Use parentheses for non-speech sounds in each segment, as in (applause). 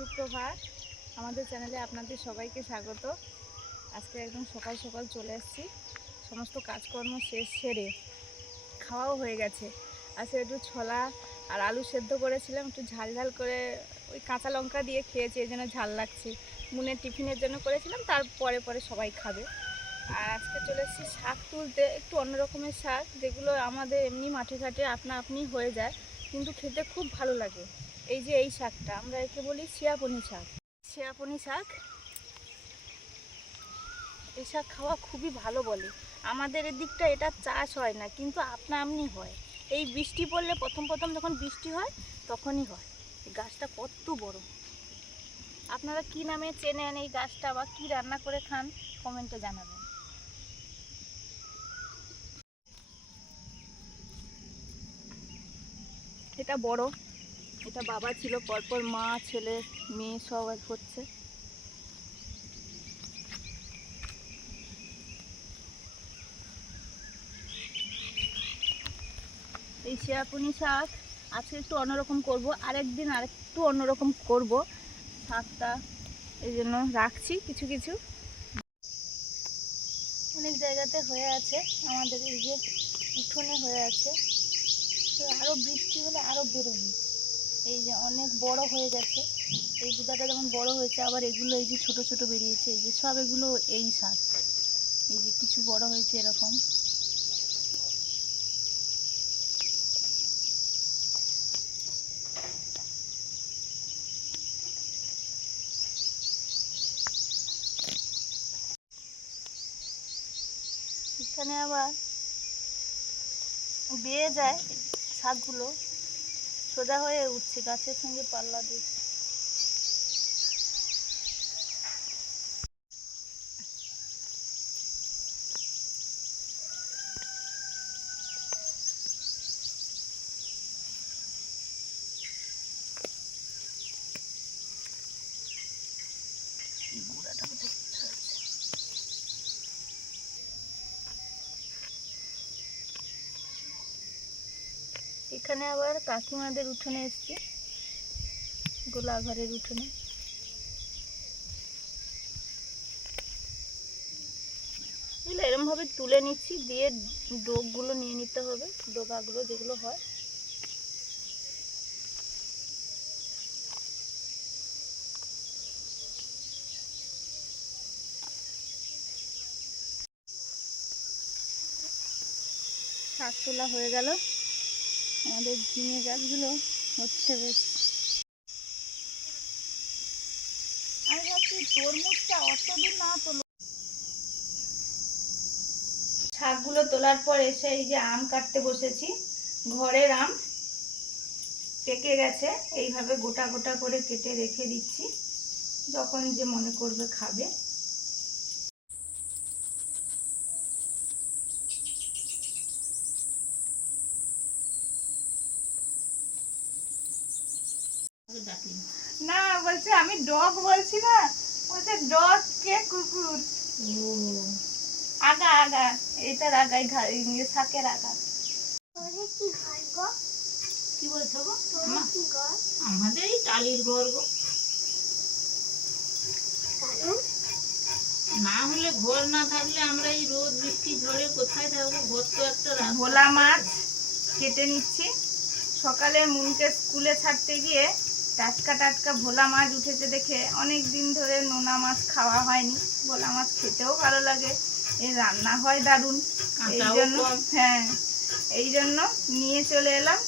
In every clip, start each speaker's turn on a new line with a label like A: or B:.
A: সুপ্রভাত। আমাদের চ্যানেলে আপনাদের সবাইকে স্বাগত। আজকে একদম সকাল সকাল চলে এসেছি। সমস্ত কাজকর্ম শেষ সেরে খাওয়াও হয়ে গেছে। আজকে একটু ছোলা আর আলু সেদ্ধ করেছিলাম, একটু ঝাল ঝাল করে ওই কাঁচা লঙ্কা দিয়ে খেয়েছি, এই জন্য ঝাল লাগছে। মুনের টিফিনের জন্য করেছিলাম তারপরে পরে সবাই খাবে। আর আজকে চলে এসেছি শাক তুলতে, একটু অন্য রকমের শাক, যেগুলো আমাদের এমনি মাঠে ঘাটে আপনা আপনি হয়ে যায়, কিন্তু খেতে খুব ভালো লাগে। এই যে এই শাকটা, আমরা একে বলি শিয়াপনি শাক। শিয়াপনি শাক, এই শাক খাওয়া খুবই ভালো বলে। আমাদের এদিকটা এটা চাষ হয় না, কিন্তু আপনা আপনি হয়। এই বৃষ্টি পড়লে প্রথম প্রথম যখন বৃষ্টি হয়, তখনই হয়। গাছটা কত বড়। আপনারা কি নামে চেনেন এই গাছটা বা কি রান্না করে খান, কমেন্টে জানাবেন। এটা বড়। এটা বাবা ছিল, পরপর মা, ছেলে, মেয়ে সব হচ্ছে। এই শেয়াপুনি শাক আজকে একটু অন্যরকম করব। আরেকদিন আরেকটু অন্যরকম করব। শাকটা এই জন্য রাখছি কিছু কিছু। অনেক জায়গাতে হয়ে আছে। আমাদের এই যে উঠোনে হয়ে আছে। আরও বৃষ্টি হলে আরও বেরোবে। এই যে অনেক বড় হয়ে গেছে। এই বুদাটা যেমন বড় হয়েছে, আবার এগুলো এই যে ছোট ছোট বেরিয়েছে। এই যে সব এগুলো এই শাক। এই যে কিছু বড় হয়েছে এরকম। এখানে আবার বেয়ে যায় শাকগুলো। সোজা হয়ে উঠছে গাছের সঙ্গে পাল্লা দিয়ে এখানে আবার কাকিমাদের উঠোনে এসছি। গোলা ঘরের উঠোনে। এগুলো এরমভাবে তুলে নিচ্ছি, দিয়ে ডোকগুলো নিয়ে নিতে হবে, ডোকাগুলো যেগুলো হয়। শাক তোলা হয়ে গেল। আমাদের ঝিঙে গাছগুলো হচ্ছে বেশ। আমি ভাবছি তরমুজটা অতদিন না তোলো। শাকগুলো তোলার পর এসে এই যে আম কাটতে বসেছি, ঘরের আম পেকে গেছে, এইভাবে গোটা গোটা করে কেটে রেখে দিচ্ছি। যখন যে মনে করবে খাবে না বলছে আমি ডগ বলছি না বলছে ডগ কে কুকুর? আগা আগা এটার আগায় ঘা ইয়ে শাকের আগা।
B: কি বলছো গো? আমাদের এই টালির ঘর গো। না হলে ঘর না থাকলে আমরা এই রোদ বৃষ্টি ঝড়ে কোথায় থাকব? ঘর তো একটা।
A: ভোলা মাছ কেটে নিচ্ছি। সকালে মুনকে স্কুলে ছাড়তে গিয়ে টাটকা টাটকা ভোলা মাছ উঠেছে দেখে অনেক দিন ধরে নোনা মাছ খাওয়া হয়নি। ভোলা মাছ খেতেও ভালো লাগে। এর রান্না হয় দারুণ। এই জন্য হ্যাঁ এই জন্য নিয়ে চলে এলাম।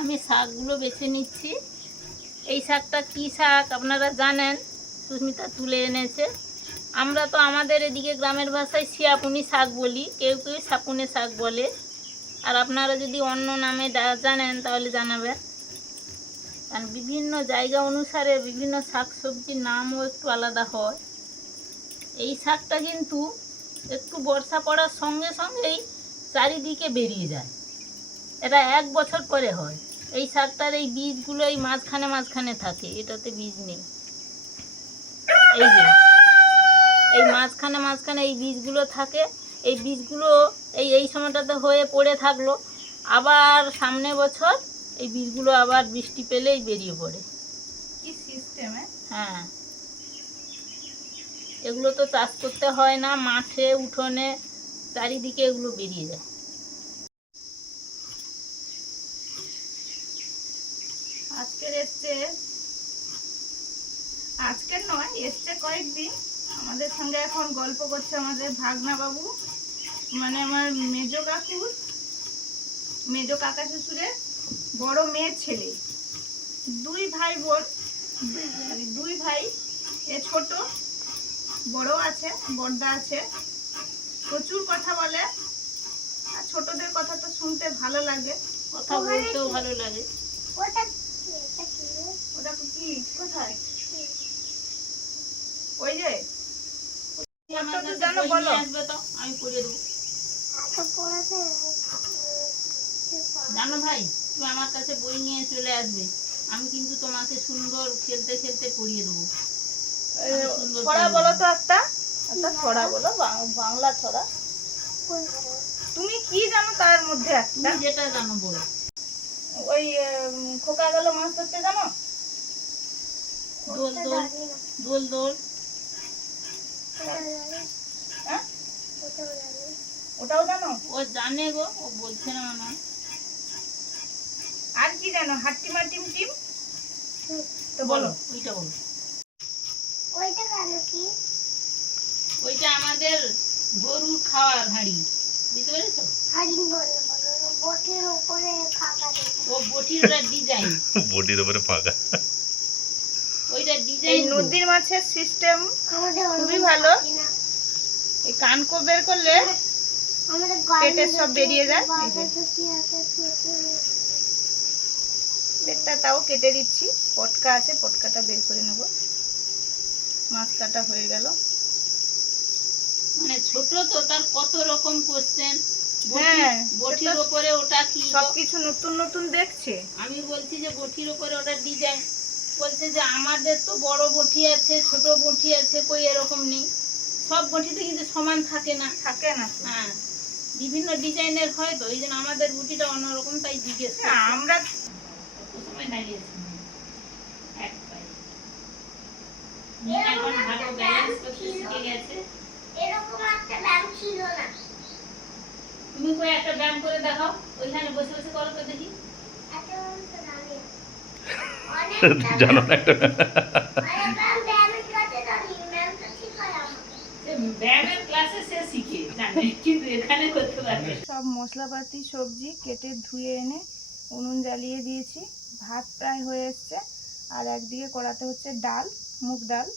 B: আমি শাকগুলো বেছে নিচ্ছি। এই শাকটা কি শাক আপনারা জানেন? সুস্মিতা তুলে এনেছে। আমরা তো আমাদের এদিকে গ্রামের ভাষায় শিয়াপুনি শাক বলি কেউ কেউ সাপুনে শাক বলে। আর আপনারা যদি অন্য নামে জানেন তাহলে জানাবেন। কারণ বিভিন্ন জায়গা অনুসারে বিভিন্ন শাক সবজির নামও একটু আলাদা হয়। এই শাকটা কিন্তু একটু বর্ষা পড়ার সঙ্গে সঙ্গেই চারিদিকে বেরিয়ে যায়। এটা এক বছর পরে হয়। এই শাকটার এই বীজগুলো এই মাঝখানে মাঝখানে থাকে, এটাতে বীজ নেই। এই যে, এই মাঝখানে মাঝখানে এই বীজগুলো থাকে। এই বীজগুলো এই এই সময়টাতে হয়ে পড়ে থাকল। আবার সামনে বছর এই বীজগুলো আবার বৃষ্টি পেলেই বেরিয়ে পড়ে।
A: কি সিস্টেমে
B: হ্যাঁ। এগুলো তো চাষ করতে হয় না মাঠে উঠোনে চারিদিকে এগুলো বেরিয়ে যায়।
A: আজকের এসছে আজকের নয় এসছে কয়েকদিন। আমাদের সঙ্গে এখন গল্প করছে আমাদের ভাগনা বাবু মানে আমার মেজো কাকুর মেজো কাকা শ্বশুরের। বড় মেয়ের ছেলে। দুই ভাই বোন দুই- দুই ভাই এ ছোট বড় আছে বড়দা আছে। প্রচুর কথা বলে আর ছোটদের কথা তো শুনতে ভালো লাগে।
B: কথা বলতেও ভালো লাগে।
A: ওটা কি? কোথায়? ওই যে
B: আমার
A: তো
B: কাছে
A: জানো বলো।
B: নিয়ে আসবে তো? আমি পড়ে দেবো। জানো ভাই তুমি আমার কাছে বই নিয়ে চলে আসবে। আমি কিন্তু তোমাকে সুন্দর খেলতে খেলতে পড়িয়ে দেবো।
A: ছড়া বলো। তো একটা। একটা ছড়া বলো বাংলা ছড়া। তুমি কি জানো তার মধ্যে একটা?
B: যেটা জানো বলো।
A: ওই খোকা গেল মাছ ধরতে জানো?
B: দোল দোল দোল দোল।
A: হ্যাঁ? ওটাও জানো।
B: ও জানে গো ও বলছে না মনে হয়।
A: আর কি জানো? হাট্টিমা টিম টিম? তো
B: বলো। ওইটা বলো।
C: ওইটা কেন কি?
B: ওইটা আমাদের গরুর খাওয়ার হাঁড়ি। বুঝতে পেরেছ?
C: বলো বোটের উপরে ফাঁকা
B: ও বটির ডিজাইন (laughs)
D: বডির উপরে ফাঁকা।
B: ওইটা ডিজাইন
A: নদীর মাছের সিস্টেম খুবই ভালো। এই কানকো বের করলে
C: আমাদের
A: পেটের সব বেরিয়ে যায়, পেটটা তাও কেটে দিচ্ছি। পটকা আছে পটকাটা বের করে নেব। মাছ কাটা হয়ে গেল।
B: মানে ছোট তো তার কত রকম কোশ্চেন
A: হ্যাঁ,
B: বটির
A: সেটা-
B: ওটা কি
A: সবকিছু নতুন নতুন দেখছে।
B: আমি বলছি যে বটির ওপরে ওটা ডিজাইন বলছে যে আমাদের তো বড় বটি আছে ছোট বটি আছে কই এরকম নেই। সব বটিতে কিন্তু সমান থাকে না।
A: থাকে না
B: হ্যাঁ। বিভিন্ন ডিজাইনের হয় তো এই জন্য আমাদের বুটিটা অন্যরকম তাই জিজ্ঞেস
A: না, আমরা
B: দাঁড়িয়েছি এক পায়ে এখন ভালো ব্যালেন্স করতে শিখে গেছে
C: এরকম একটা ব্যায়াম ছিল না
B: তুমি কই একটা ব্যায়াম করে দেখাও ওইখানে বসে বসে করো তো দেখি
C: জানি না।
D: একটা
A: সব মশলাপাতি, সবজি কেটে ধুয়ে এনে উনুন জ্বালিয়ে দিয়েছি। ভাত প্রায় হয়ে এসছে। আর একদিকে কড়াতে হচ্ছে ডাল, মুগ ডাল।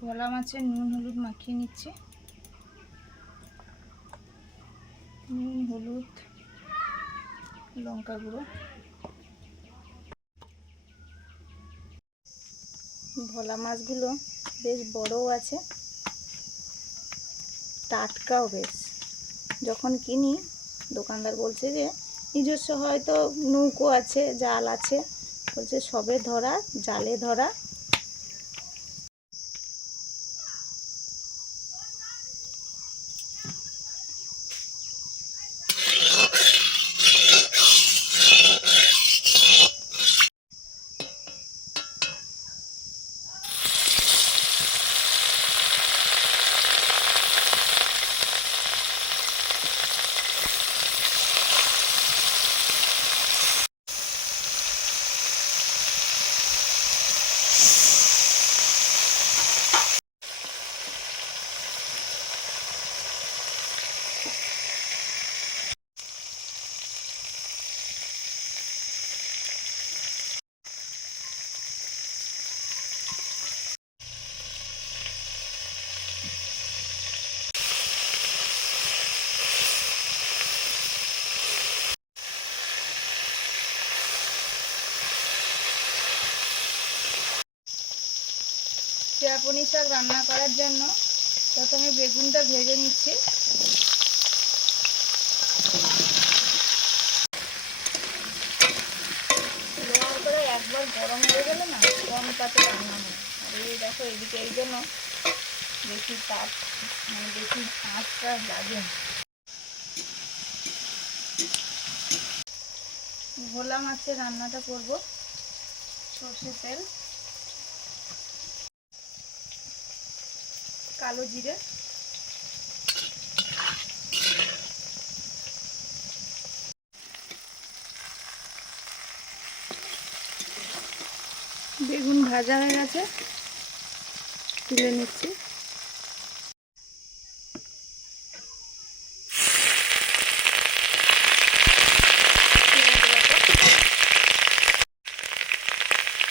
A: ভোলা মাছের নুন হলুদ মাখিয়ে নিচ্ছে। নুন, হলুদ, লঙ্কা গুঁড়ো। ভোলা মাছগুলো বেশ বড়ও আছে। টাটকাও বেশ। যখন কিনি, দোকানদার বলছে যে, নিজস্ব হয়তো নৌকো আছে, জাল আছে। বলছে, সবে ধরা, জালে ধরা। চিরাপুনি শাক রান্না করার জন্য প্রথমে বেগুনটা ভেজে নিচ্ছি। একবার গরম হয়ে গেলে না কম তাতে রান্না হয়। আর এই দেখো এদিকে এই জন্য বেশি তাপ মানে বেশি আঁচটা লাগে ভোলা মাছের রান্নাটা করব। সর্ষে তেল। কালো জিরে বেগুন ভাজা হয়ে গেছে তুলে নিচ্ছি।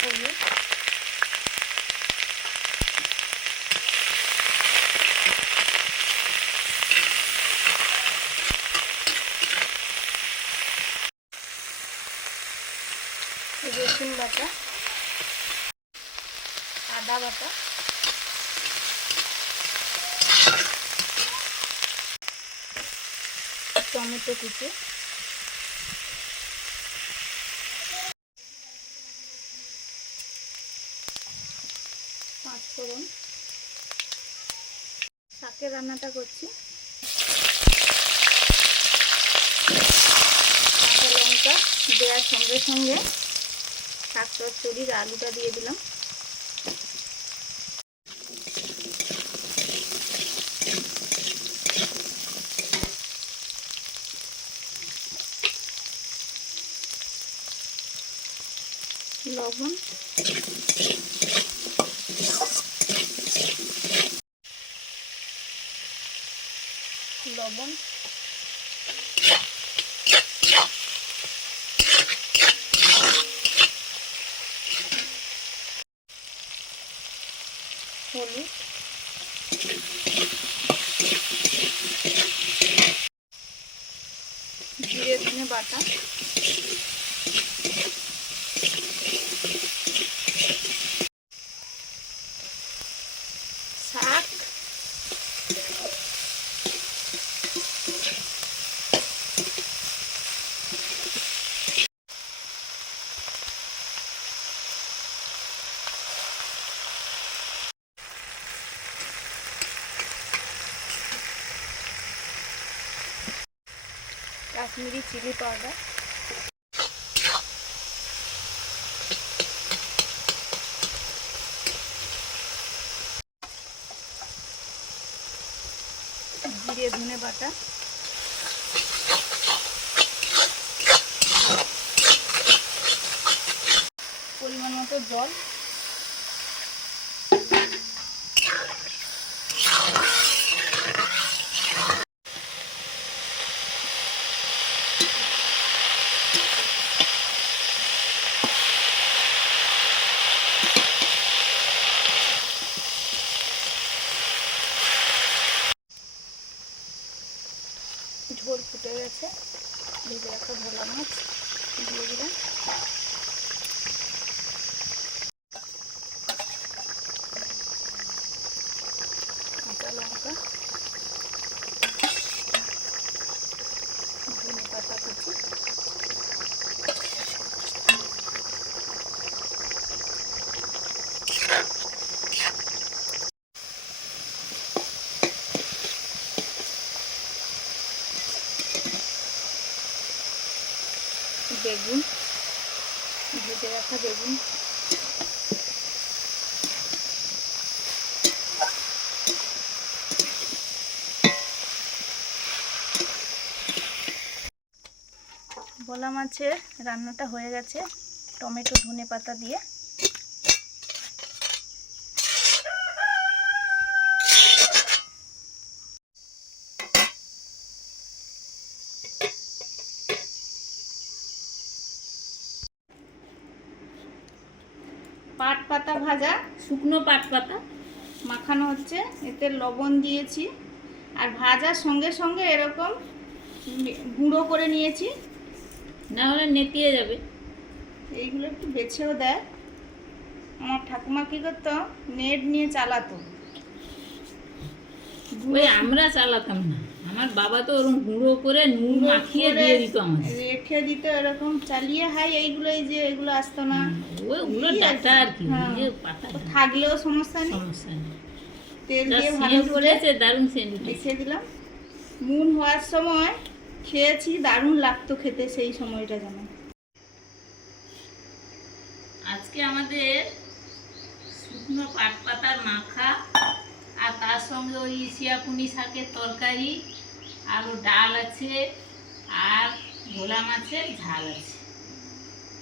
A: রসুন বাটা। আদা বাটা। টমেটো কুচি। পাঁচফোড়ন শাকের রান্নাটা করছি। কাঁচা লঙ্কা দেওয়ার সঙ্গে সঙ্গে। শাক চচ্চড়ির আলুটা দিয়ে দিলাম লবণ লবণ হলুদ। জিরে ধনে বাটা শাক কাশ্মীরি চিলি পাউডার। জিরে ধনে বাটা। ঝোল ফুটে গেছে। ভেজে রাখা ভোলা মাছ দিয়ে দিলাম কাঁচা লঙ্কা ধনে পাতা কুচি বেগুন ভেজে রাখা বেগুন। ভোলা মাছের রান্নাটা হয়ে গেছে টমেটো ধনে পাতা দিয়ে। পাট পাতা ভাজা
B: শুকনো পাট পাতা
A: মাখানো হচ্ছে। এতে লবণ দিয়েছি। আর ভাজার সঙ্গে সঙ্গে এরকম গুঁড়ো করে নিয়েছি।
B: না হলে নেতিয়ে যাবে।
A: এইগুলো একটু বেছেও দেয়। আমার ঠাকুমা কী করতো নেট নিয়ে চালাতো।
B: ওই আমরা চালাতাম না। আমার বাবা তো ওরকম গুঁড়ো করে নুন মাখিয়ে দিয়ে দিত আমাদের।
A: রেখে দিত এরকম চালিয়ে হাই এইগুলো এই যে এগুলো আসতো না।
B: ডাটা আর কি
A: হ্যাঁ।
B: পাতা
A: থাকলেও সমস্যা নেই।
B: সমস্যা নেই।
A: তেল দিয়ে ভালো করে
B: উঠেছে দারুণ সেন্ট
A: মিশিয়ে দিলাম। মুন হওয়ার সময় খেয়েছি দারুণ লাগতো খেতে সেই সময়টা যেন।
B: আজকে আমাদের শুকনো পাট পাতার মাখা তার সঙ্গে ওই শিয়াপুনি শাকের তরকারি আরও ডাল আছে আর ভোলা মাছের ঝাল আছে।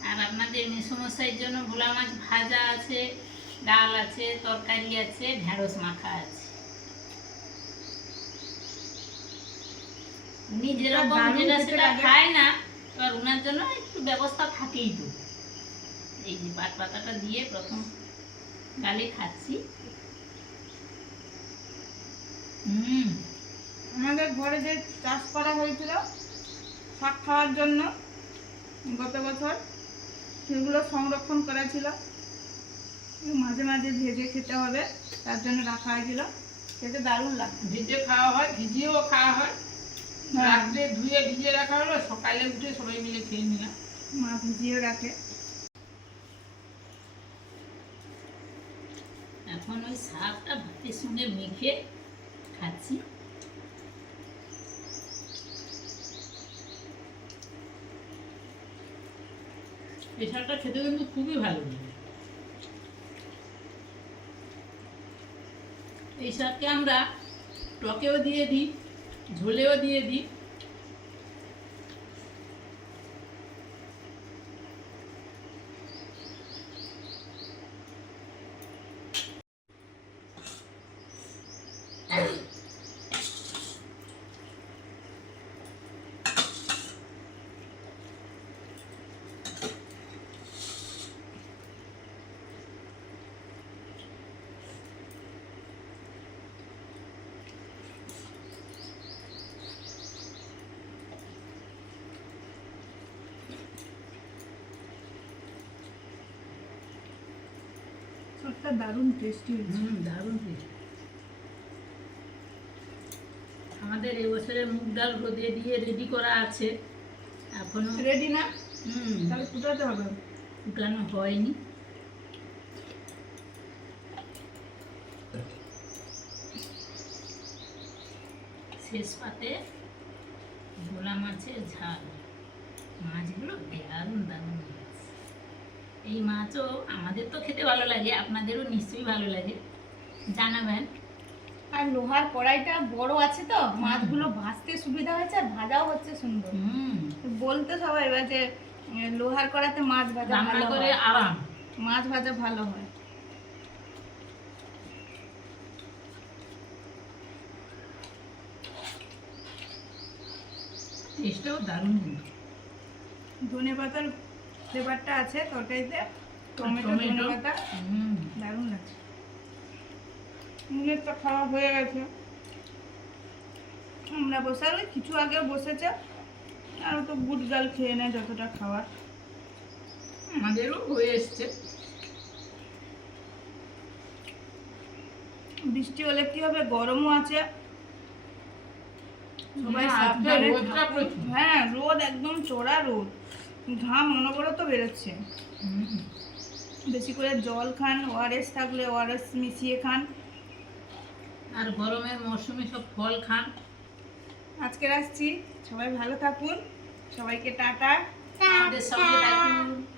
B: আর আপনাদের মেসমশাইয়ের জন্য ভোলা মাছ ভাজা আছে ডাল আছে তরকারি আছে ঢেঁড়স মাখা আছে। উনি যেরকম যেটা সেটা খায় না এবার ওনার জন্য একটু ব্যবস্থা থাকেই তো। এই যে পাট পাতাটা দিয়ে প্রথম গালে খাচ্ছি। হুম।
A: আমাদের ঘরে যে চাষ করা হয়েছিল শাক খাওয়ার জন্য গত বছর সেগুলো সংরক্ষণ করা ছিল। মাঝে মাঝে ভেজে খেতে হবে তার জন্য রাখা হয়েছিল। খেতে দারুণ লাগে
D: ভিজে খাওয়া হয় ভিজিয়েও খাওয়া হয়।
A: হ্যাঁ।
D: রাত্রে ধুয়ে ভিজিয়ে রাখা হলো সকালে উঠে সবাই মিলে খেয়ে নিলাম।
A: মা ভিজিয়ে রাখে।
B: এখন ওই শাকটা ভাতের সঙ্গে মেখে খাচ্ছি
D: এই শাকটা খেতে কিন্তু খুবই ভালো লাগে।
B: এই শাককে আমরা টকেও দিয়ে দিই, ঝোলেও দিয়ে দিই।
A: শাকটা দারুণ টেস্টি হয়েছে।
B: দারুণ হয়েছে। আমাদের এবছরের মুগ ডাল রোদে দিয়ে রেডি করা আছে। এখনও
A: রেডি না?
B: হুম।
A: তাহলে ফুটাতে হবে।
B: ফুটানো হয়নি। শেষ পাতে ভোলা মাছের ঝাল। মাছগুলো দারুণ দারুণ। এই মাছও আমাদের তো খেতে ভালো লাগে আপনাদেরও নিশ্চয়ই ভালো লাগে। জানাবেন।
A: আর লোহার কড়াইটা বড় আছে তো মাছগুলো ভাজতে সুবিধা হয়েছে আর ভাজাও হচ্ছে সুন্দর।
B: হুম।
A: বলতে সবাই এবার যে লোহার কড়াতে মাছ ভাজা ভালো
B: করে আরাম।
A: মাছ ভাজা ভালো হয়।
B: টেস্টটাও দারুণ।
A: ধনে পাতার ফ্লেভারটা আছে তরকারিতে। Tomato
B: tomato.
A: ধনে পাতা।
B: হুম।
A: দারুণ লাগছে। মুগের তো খাওয়া হয়ে গেছে। আমরা বসে কিছু আগে বসেছে। আর তো গুড গাল খেয়ে নেয় যতটা খাওয়ার।
D: আমাদেরও হয়ে এসছে।
A: বৃষ্টি হলে কি হবে? গরমও আছে। সবাই
D: হ্যাঁ।
A: হ্যাঁ রোদ একদম চড়া রোদ। ঘাম অনবরত বেরোচ্ছে। বেশি করে জল খান ওআরএস থাকলে ওআরএস মিশিয়ে খান।
B: আর গরমের মরশুমে সব ফল খান।
A: আজকে আসছি। সবাই ভালো থাকুন। সবাইকে টাটা।
B: আমাদের সঙ্গে থাকুন।